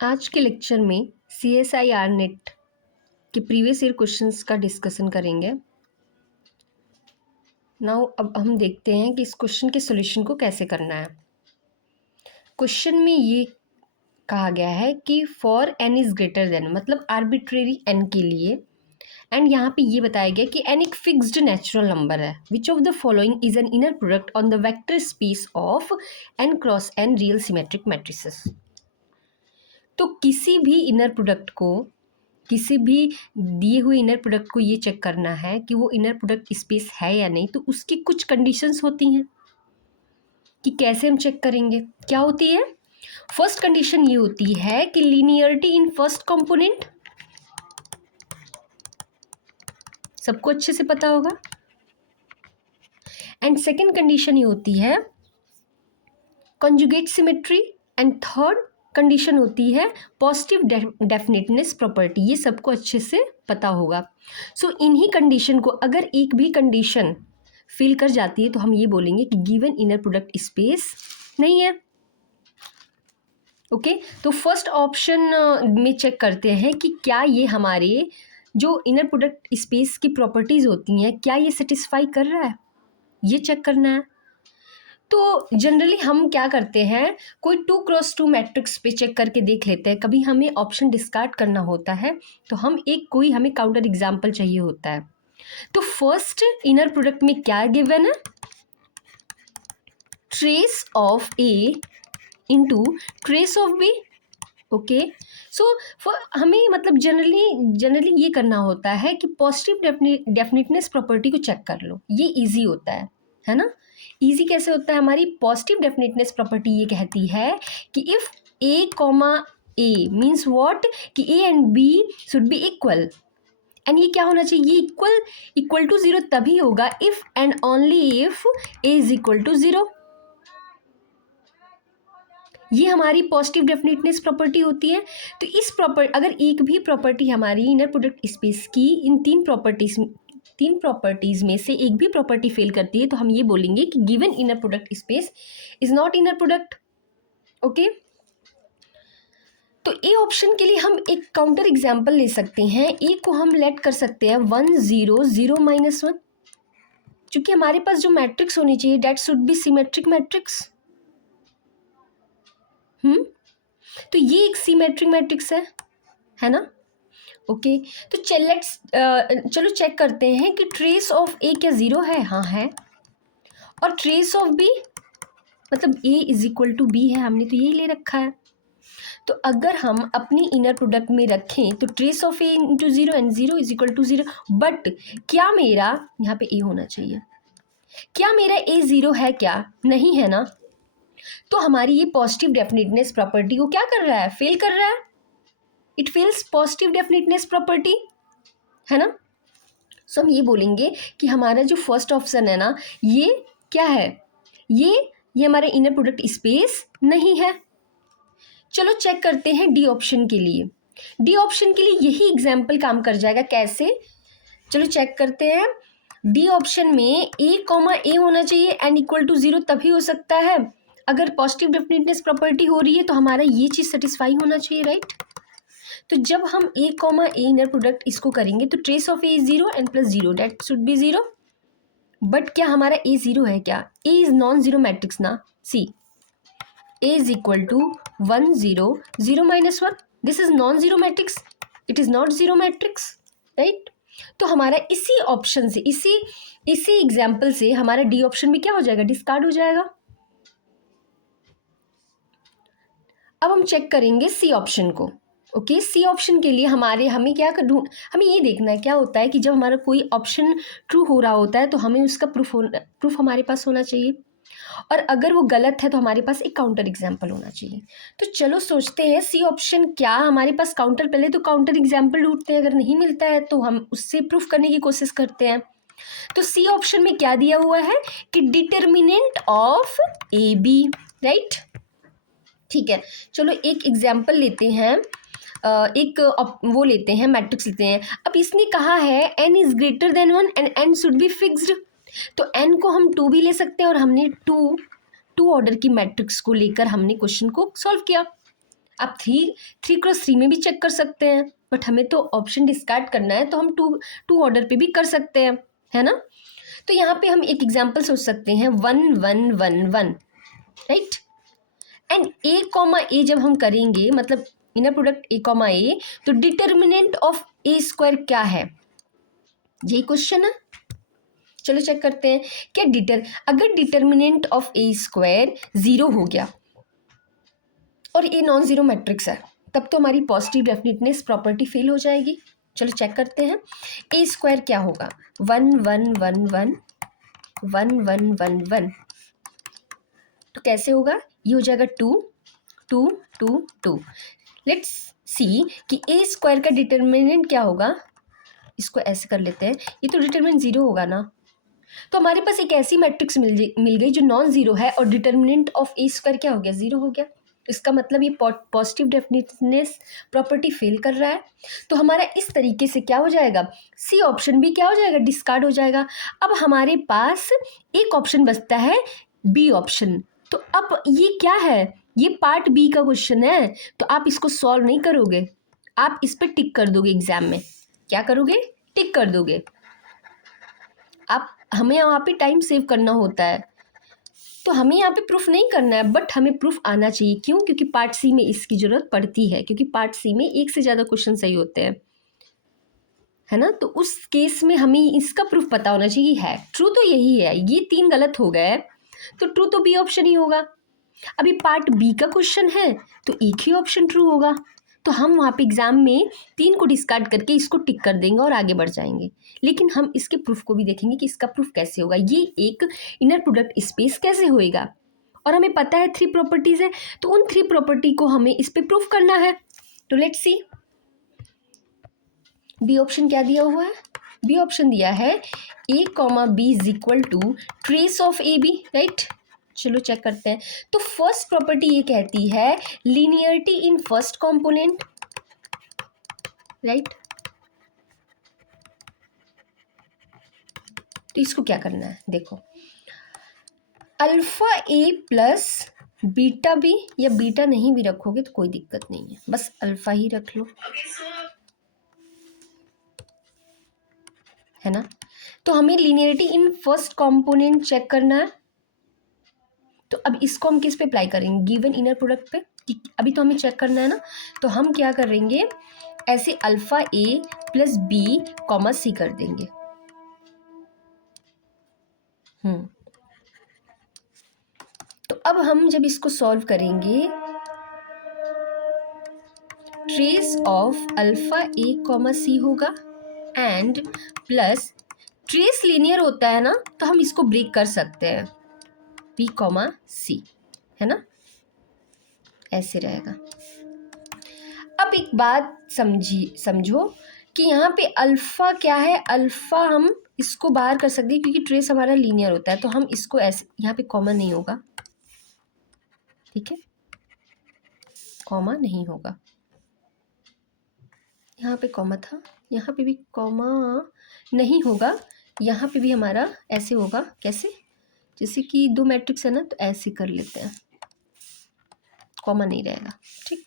आज के लेक्चर में CSIR नेट के प्रीवियस ईयर क्वेश्चंस का डिस्कशन करेंगे। नाउ अब हम देखते हैं कि इस क्वेश्चन के सॉल्यूशन को कैसे करना है। क्वेश्चन में ये कहा गया है कि for n is greater than, मतलब आर्बिट्रेरी n के लिए, एंड यहाँ पे ये बताया गया कि n एक फिक्स्ड नेचुरल नंबर है। Which of the following is an inner product on the vector space of n cross n real symmetric matrices. तो किसी भी इनर प्रोडक्ट को, किसी भी दिए हुए इनर प्रोडक्ट को ये चेक करना है कि वो इनर प्रोडक्ट स्पेस है या नहीं। तो उसकी कुछ कंडीशंस होती हैं कि कैसे हम चेक करेंगे। क्या होती है? फर्स्ट कंडीशन ये होती है कि लीनियरिटी इन फर्स्ट कंपोनेंट, सबको अच्छे से पता होगा। एंड सेकेंड कंडीशन ये होती है conjugate symmetry. And third condition होती है पॉजिटिव डेफिनेटनेस प्रॉपर्टी। ये सबको अच्छे से पता होगा। सो इन्हीं कंडीशन को अगर एक भी कंडीशन फिल कर जाती है तो हम ये बोलेंगे कि गिवन इनर प्रोडक्ट स्पेस नहीं है। ओके, तो फर्स्ट ऑप्शन में चेक करते हैं कि क्या ये हमारे जो इनर प्रोडक्ट स्पेस की प्रॉपर्टीज होती हैं क्या ये सेटिस्फाई कर रहा है, ये चेक करना है। तो जनरली हम क्या करते हैं, कोई 2x2 मैट्रिक्स पे चेक करके देख लेते हैं। कभी हमें ऑप्शन डिस्कार्ड करना होता है तो हम कोई हमें काउंटर एग्जाम्पल चाहिए होता है। तो फर्स्ट इनर प्रोडक्ट में क्या गिवन है, trace of A into trace of B. Okay, so हमें मतलब जनरली ये करना होता है कि पॉजिटिव डेफिनेटनेस प्रॉपर्टी को चेक कर लो। ये इजी होता है ना। इजी कैसे होता है? हमारी पॉजिटिव डेफिनेटनेस प्रॉपर्टी ये कहती है कि if A comma A means what, कि A and B should be equal. And ये क्या होना चाहिए? ये इक्वल टू जीरो तभी होगा if and only if A is equal to zero. ये हमारी पॉजिटिव डेफिनेटनेस प्रॉपर्टी होती है। तो इस अगर एक भी प्रॉपर्टी हमारी इनर प्रोडक्ट स्पेस की इन तीन प्रॉपर्टीज में से एक भी प्रॉपर्टी फेल करती है तो हम ये बोलेंगे कि given inner product space is not inner product. Okay, तो ए ऑप्शन के लिए हम एक काउंटर एग्जाम्पल ले सकते हैं। ए को हम लेट कर सकते हैं 1 0 0 -1, क्योंकि हमारे पास जो मैट्रिक्स होनी चाहिए that should be symmetric matrix. तो ये एक सिमेट्रिक मैट्रिक्स है ना। ओके, तो चलो चेक करते हैं कि ट्रेस ऑफ ए क्या जीरो है? हाँ है। और ट्रेस ऑफ बी मतलब ए इज इक्वल टू बी है, हमने तो यही ले रखा है। तो अगर हम अपनी इनर प्रोडक्ट में रखें तो trace of A into zero and zero is equal to zero. But क्या मेरा यहाँ पे ए होना चाहिए? क्या मेरा ए जीरो है? क्या नहीं है ना। तो हमारी ये पॉजिटिव डेफिनेटनेस प्रॉपर्टी को क्या कर रहा है? फेल कर रहा है। It fails positive definiteness property, है ना। सो हम ये बोलेंगे कि हमारा जो फर्स्ट ऑप्शन है ना, ये क्या है? ये हमारा इनर प्रोडक्ट स्पेस नहीं है। चलो चेक करते हैं डी ऑप्शन के लिए। डी ऑप्शन के लिए यही एग्जाम्पल काम कर जाएगा। कैसे? चलो चेक करते हैं। डी ऑप्शन में ए कॉमा ए होना चाहिए एंड इक्वल टू जीरो तभी हो सकता है अगर पॉजिटिव डेफिनेटनेस प्रॉपर्टी हो रही है तो हमारा ये चीज़ सेटिस्फाई होना चाहिए, राइट। तो जब हम A comma A inner product इसको करेंगे तो trace of A zero and plus zero that should be zero. But क्या हमारा ए जीरो है? क्या A is non zero matrix ना। See A is equal to 1 0 0 -1, this is non zero matrix, it is not zero matrix, right. तो हमारा इसी option से, इसी एग्जाम्पल से हमारा डी ऑप्शन में क्या हो जाएगा? डिस्कार्ड हो जाएगा। अब हम चेक करेंगे सी ऑप्शन को। ओके, सी ऑप्शन के लिए हमें क्या हमें ये देखना है क्या होता है कि जब हमारा कोई ऑप्शन ट्रू हो रहा होता है तो हमें उसका प्रूफ हमारे पास होना चाहिए, और अगर वो गलत है तो हमारे पास एक काउंटर एग्जाम्पल होना चाहिए। तो चलो सोचते हैं सी ऑप्शन क्या हमारे पास काउंटर, पहले तो काउंटर एग्जाम्पल ढूंढते हैं, अगर नहीं मिलता है तो हम उससे प्रूफ करने की कोशिश करते हैं। तो सी ऑप्शन में क्या दिया हुआ है कि determinant of A B, right. ठीक है, चलो एक एग्जाम्पल लेते हैं, वो लेते हैं, मैट्रिक्स लेते हैं। अब इसने कहा है n is greater than 1 and n should be fixed. तो n को हम 2 भी ले सकते हैं और हमने टू ऑर्डर की मैट्रिक्स को लेकर हमने क्वेश्चन को सॉल्व किया। आप थ्री क्रॉस थ्री में भी चेक कर सकते हैं, बट हमें तो ऑप्शन डिस्कार्ड करना है, तो हम टू ऑर्डर पे भी कर सकते हैं, है ना। तो यहाँ पे हम एक एग्जाम्पल सोच सकते हैं 1 1 1 1, राइट। एंड ए कॉमा ए जब हम करेंगे, मतलब इनर प्रोडक्ट ए कॉमा ए, तो डिटर्मिनेंट ऑफ ए स्क्वायर क्या है, यही क्वेश्चन है। चलो चेक करते हैं क्या अगर डिटर्मिनेंट ऑफ ए स्क्वायर 0 हो गया और ए नॉन जीरो मैट्रिक्स है, तब तो हमारी पॉजिटिव डेफिनेटनेस प्रॉपर्टी फेल हो जाएगी। चलो चेक करते हैं। ए स्क्वायर क्या होगा, 1 1 1 1 1 1 1 1, तो कैसे होगा, ये हो जाएगा 2 2 2 2। लेट्स सी कि ए स्क्वायर का डिटर्मिनेंट क्या होगा, इसको ऐसे कर लेते हैं, ये तो डिटर्मिनेंट 0 होगा ना। तो हमारे पास एक ऐसी मैट्रिक्स मिल गई जो नॉन जीरो है और डिटर्मिनेंट ऑफ ए स्क्वायर क्या हो गया, 0 हो गया। इसका मतलब ये पॉजिटिव डेफिनेटनेस प्रॉपर्टी फेल कर रहा है। तो हमारा इस तरीके से क्या हो जाएगा, सी ऑप्शन भी क्या हो जाएगा, डिस्कार्ड हो जाएगा। अब हमारे पास एक ऑप्शन बचता है, बी ऑप्शन। तो अब ये क्या है, ये पार्ट बी का क्वेश्चन है, तो आप इसको सॉल्व नहीं करोगे, आप इस पर टिक कर दोगे एग्जाम में। क्या करोगे, टिक कर दोगे आप। हमें यहाँ पे टाइम सेव करना होता है, तो हमें यहाँ पे प्रूफ नहीं करना है, बट हमें प्रूफ आना चाहिए। क्यों, क्योंकि पार्ट सी में इसकी जरूरत पड़ती है, क्योंकि पार्ट सी में एक से ज़्यादा क्वेश्चन सही होते हैं, है ना। तो उस केस में हमें इसका प्रूफ पता होना चाहिए है। ट्रू तो यही है, ये 3 गलत हो गए, तो ट्रू तो बी ऑप्शन ही होगा। अभी पार्ट बी का क्वेश्चन है, तो एक ही ऑप्शन ट्रू होगा। तो हम वहाँ पे एग्जाम में 3 को डिस्कार्ड करके इसको टिक कर देंगे और आगे बढ़ जाएंगे। लेकिन हम इसके प्रूफ को भी देखेंगे कि इसका प्रूफ कैसे होगा, ये एक इनर प्रोडक्ट स्पेस कैसे होएगा। और हमें पता है 3 प्रॉपर्टीज है, तो उन 3 प्रॉपर्टी को हमें इस पे प्रूफ करना है। तो लेट्स सी, बी ऑप्शन क्या दिया हुआ है, बी ऑप्शन दिया है A comma B is equal to trace of A B, right. चलो चेक करते हैं। तो फर्स्ट प्रॉपर्टी ये कहती है linearity in first component, right. तो इसको क्या करना है, देखो, alpha A plus beta B, या बीटा नहीं भी रखोगे तो कोई दिक्कत नहीं है, बस अल्फा ही रख लो, है ना। तो हमें linearity in first component check करना है। तो अब इसको हम किस पे अप्लाई करेंगे, गिवन इनर प्रोडक्ट पे, कि अभी तो हमें चेक करना है ना। तो हम क्या करेंगे, ऐसे alpha A plus B comma C कर देंगे। तो अब हम जब इसको सॉल्व करेंगे, trace of alpha A comma C होगा एंड प्लस ट्रेस लीनियर होता है ना, तो हम इसको ब्रेक कर सकते हैं, बी कॉमा सी, है ना, ऐसे रहेगा। अब एक बात समझो कि यहाँ पे अल्फा क्या है, अल्फा हम इसको बाहर कर सकते हैं क्योंकि ट्रेस हमारा लीनियर होता है, तो हम इसको ऐसे, यहाँ पे कॉमा नहीं होगा, ठीक है, कॉमा नहीं होगा। यहाँ पे कॉमा था, यहाँ पे भी कॉमा नहीं होगा, यहाँ पे भी हमारा ऐसे होगा, कैसे, जैसे कि 2 मैट्रिक्स है ना, तो ऐसे कर लेते हैं, कॉमा नहीं रहेगा, ठीक।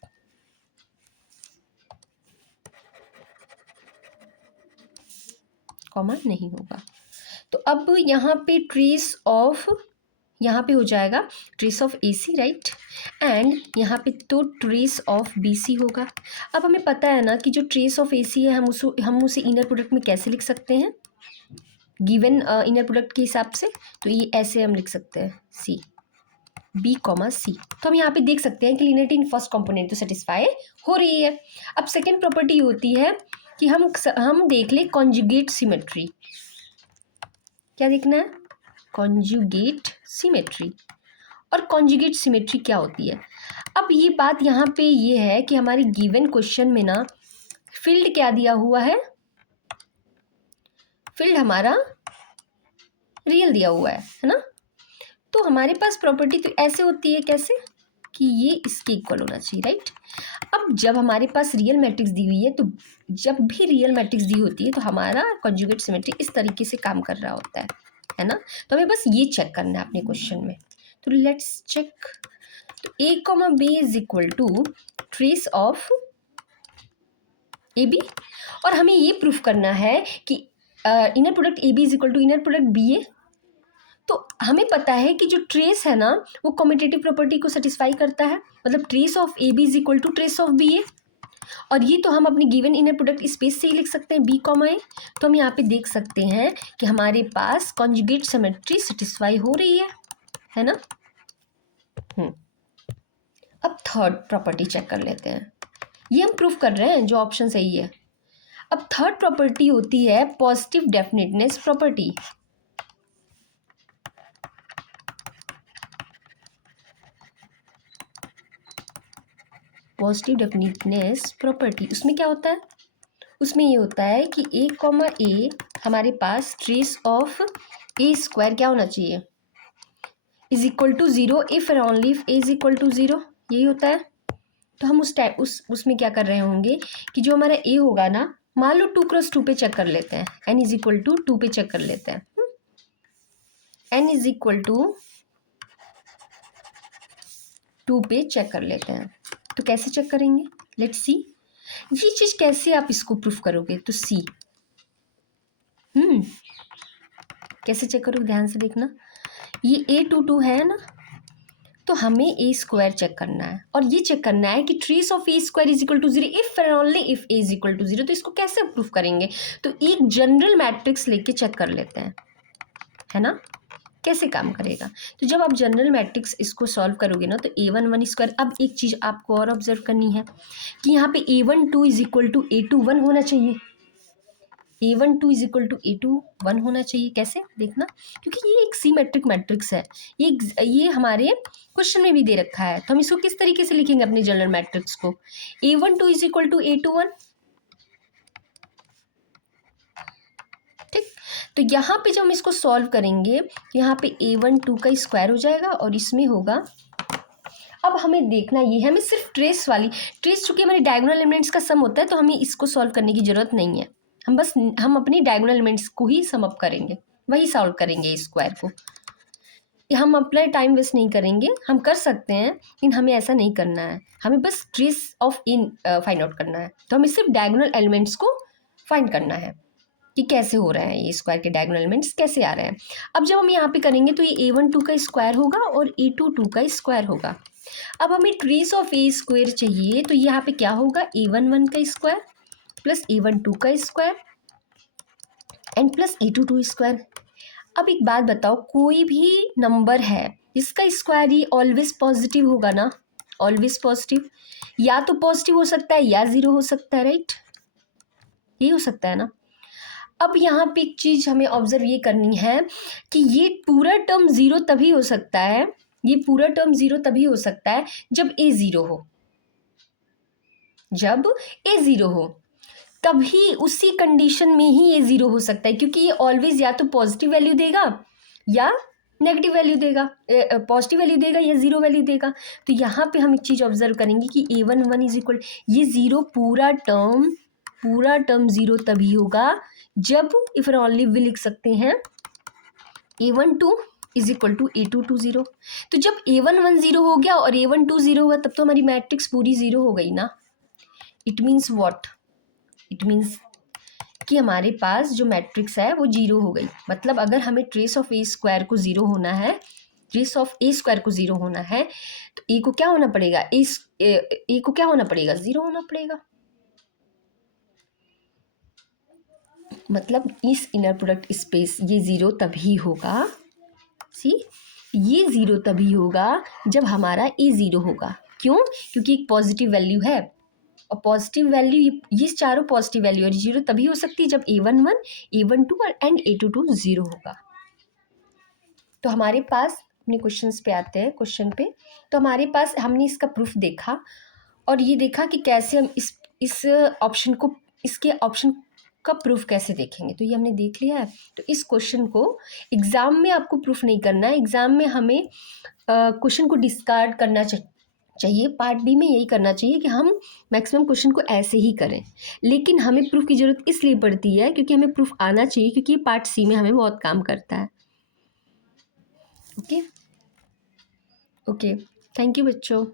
कॉमा नहीं होगा। तो अब यहाँ पे ट्रेस ऑफ, यहाँ पे हो जाएगा trace of A C, right, and यहाँ पे तो ट्रेस ऑफ बी सी होगा। अब हमें पता है ना कि जो ट्रेस ऑफ ए सी है, हम उसे इनर प्रोडक्ट में कैसे लिख सकते हैं, गिवन इनर प्रोडक्ट के हिसाब से। तो ये ऐसे हम लिख सकते हैं, सी बी कॉमा सी। तो हम यहाँ पे देख सकते हैं कि लीनियरिटी इन फर्स्ट कंपोनेंट तो सेटिस्फाई हो रही है। अब सेकेंड प्रॉपर्टी होती है कि हम देख ले कॉन्जुगेट सिमेट्री। क्या देखना है, कॉन्जुगेट सिमेट्री। और कॉन्जुगेट सिमेट्री क्या होती है, अब ये बात यहाँ पे ये है कि हमारे गिवन क्वेश्चन में ना फील्ड क्या दिया हुआ है, फील्ड हमारा रियल दिया हुआ है ना। तो हमारे पास प्रॉपर्टी तो ऐसे होती है, कैसे, कि ये इसके इक्वल होना चाहिए, राइट। अब जब हमारे पास रियल मैट्रिक्स दी हुई है, तो जब भी रियल मैट्रिक्स दी होती है तो हमारा कॉन्जुगेट सिमेट्री इस तरीके से काम कर रहा होता है ना। तो हमें बस ये चेक करना है अपने क्वेश्चन में। तो लेट्स चेक। तो A comma B is equal to trace of A B, और हमें ये प्रूफ करना है कि inner product A B is equal to inner product B A. तो हमें पता है कि जो ट्रेस है ना वो कम्यूटेटिव प्रॉपर्टी को सेटिस्फाई करता है, मतलब trace of A B is equal to trace of B A. और ये तो हम अपनी गिवन इनर प्रोडक्ट स्पेस से ही लिख सकते हैं बी कॉमा ए। तो हम यहाँ पे देख सकते हैं कि हमारे पास कॉन्जुगेट सिमेट्री सेटिस्फाई हो रही है ना। अब थर्ड प्रॉपर्टी चेक कर लेते हैं, ये हम प्रूफ कर रहे हैं जो ऑप्शन सही है। अब थर्ड प्रॉपर्टी होती है positive definiteness property. Positive definiteness property, उसमें क्या होता है, उसमें ये होता है कि ए कॉमा ए हमारे पास ट्रेस ऑफ ए स्क्वायर क्या होना चाहिए, is equal to zero if and only if A is equal to zero, यही होता है। तो हम उस टाइप उसमें क्या कर रहे होंगे कि जो हमारा ए होगा ना, मान लो 2x2 पे चेक कर लेते हैं, n इज इक्वल टू 2 पे चेक कर लेते हैं, n इज इक्वल टू 2 पे चेक कर लेते हैं। तो कैसे चेक करेंगे, लेट्स सी ये चीज़ कैसे आप इसको प्रूफ करोगे। तो सी कैसे चेक करोगे, ध्यान से देखना, ये A22 है ना, तो हमें ए स्क्वायर चेक करना है और ये चेक करना है कि trace of A square is equal to zero if and only if A is equal to zero. तो इसको कैसे प्रूफ करेंगे, तो एक जनरल मैट्रिक्स लेके चेक कर लेते हैं, है ना, कैसे काम करेगा। तो जब आप जनरल मैट्रिक्स इसको सॉल्व करोगे ना, तो A11 स्क्वायर। अब एक चीज़ आपको और ऑब्जर्व करनी है कि यहाँ पे A12 is equal to A21 होना चाहिए, A12 is equal to A21 होना चाहिए। कैसे देखना, क्योंकि ये एक सीमेट्रिक मैट्रिक्स है, ये हमारे क्वेश्चन में भी दे रखा है। तो हम इसको किस तरीके से लिखेंगे अपने जनरल मैट्रिक्स को, A12 is equal to A21, ठीक। तो यहाँ पे जब हम इसको सॉल्व करेंगे, यहाँ पे A12 का स्क्वायर हो जाएगा और इसमें होगा, अब हमें देखना ये है, हमें सिर्फ ट्रेस वाली ट्रेस, चूंकि हमारे डायगोनल एलिमेंट्स का सम होता है तो हमें इसको सॉल्व करने की जरूरत नहीं है, हम अपनी डायगोनल एलिमेंट्स को ही सम अप करेंगे, वही सॉल्व करेंगे स्क्वायर को। हम अपना टाइम वेस्ट नहीं करेंगे, हम कर सकते हैं लेकिन हमें ऐसा नहीं करना है, हमें बस trace of in find out करना है। तो हमें सिर्फ डायगोनल एलिमेंट्स को फाइंड करना है कि कैसे हो रहा है, ये स्क्वायर के डायगोनल एलिमेंट्स कैसे आ रहे हैं। अब जब हम यहाँ पे करेंगे तो ये A12 का स्क्वायर होगा और A22 का स्क्वायर होगा। अब हमें ट्रेस ऑफ ए स्क्वायर चाहिए, तो यहाँ पे क्या होगा, A11 का स्क्वायर प्लस A12 का square and plus A22 square. अब एक बात बताओ, कोई भी नंबर है इसका स्क्वायर ही ऑलवेज पॉजिटिव होगा ना, ऑलवेज पॉजिटिव, या तो पॉजिटिव हो सकता है या ज़ीरो हो सकता है, राइट, ये हो सकता है ना। अब यहाँ पे एक चीज़ हमें ऑब्जर्व ये करनी है कि ये पूरा टर्म ज़ीरो तभी हो सकता है, ये पूरा टर्म ज़ीरो तभी हो सकता है जब ए ज़ीरो हो, जब ए ज़ीरो हो तभी उसी कंडीशन में ही ये ज़ीरो हो सकता है, क्योंकि ये ऑलवेज या तो पॉजिटिव वैल्यू देगा या नेगेटिव वैल्यू देगा, पॉजिटिव वैल्यू देगा या ज़ीरो वैल्यू देगा। तो यहाँ पे हम एक चीज़ ऑब्जर्व करेंगे कि A11 इज इक्वल, ये ज़ीरो पूरा टर्म ज़ीरो तभी होगा जब इफ ओनली भी लिख सकते हैं A12 is equal to A22 zero. तो जब A11 ज़ीरो हो गया और A12 ज़ीरो हुआ, तब तो हमारी मैट्रिक्स पूरी ज़ीरो हो गई ना। It means what, it means कि हमारे पास जो मैट्रिक्स है वो जीरो हो गई। मतलब अगर हमें ट्रेस ऑफ ए स्क्वायर को ज़ीरो होना है, ट्रेस ऑफ ए स्क्वायर को ज़ीरो होना है, तो ए को क्या होना पड़ेगा, ए को क्या होना पड़ेगा, ज़ीरो होना पड़ेगा। मतलब इस इनर प्रोडक्ट स्पेस ये ज़ीरो तभी होगा, सी ये ज़ीरो तभी होगा जब हमारा ए ज़ीरो होगा। क्यों, क्योंकि एक पॉजिटिव वैल्यू है और पॉजिटिव वैल्यू, ये चारों पॉजिटिव वैल्यू और जीरो तभी हो सकती है जब A11, A12 और एंड A22 ज़ीरो होगा। तो हमारे पास अपने क्वेश्चंस पे आते हैं, क्वेश्चन पे। तो हमारे पास हमने इसका प्रूफ देखा और ये देखा कि कैसे हम इस ऑप्शन को, इसके ऑप्शन का प्रूफ कैसे देखेंगे। तो ये हमने देख लिया है। तो इस क्वेश्चन को एग्ज़ाम में आपको प्रूफ नहीं करना है, एग्ज़ाम में हमें क्वेश्चन को डिस्कार्ड करना चाहिए। पार्ट बी में यही करना चाहिए कि हम मैक्सिमम क्वेश्चन को ऐसे ही करें, लेकिन हमें प्रूफ की ज़रूरत इसलिए पड़ती है क्योंकि हमें प्रूफ आना चाहिए, क्योंकि पार्ट सी में हमें बहुत काम करता है। ओके, थैंक यू बच्चों।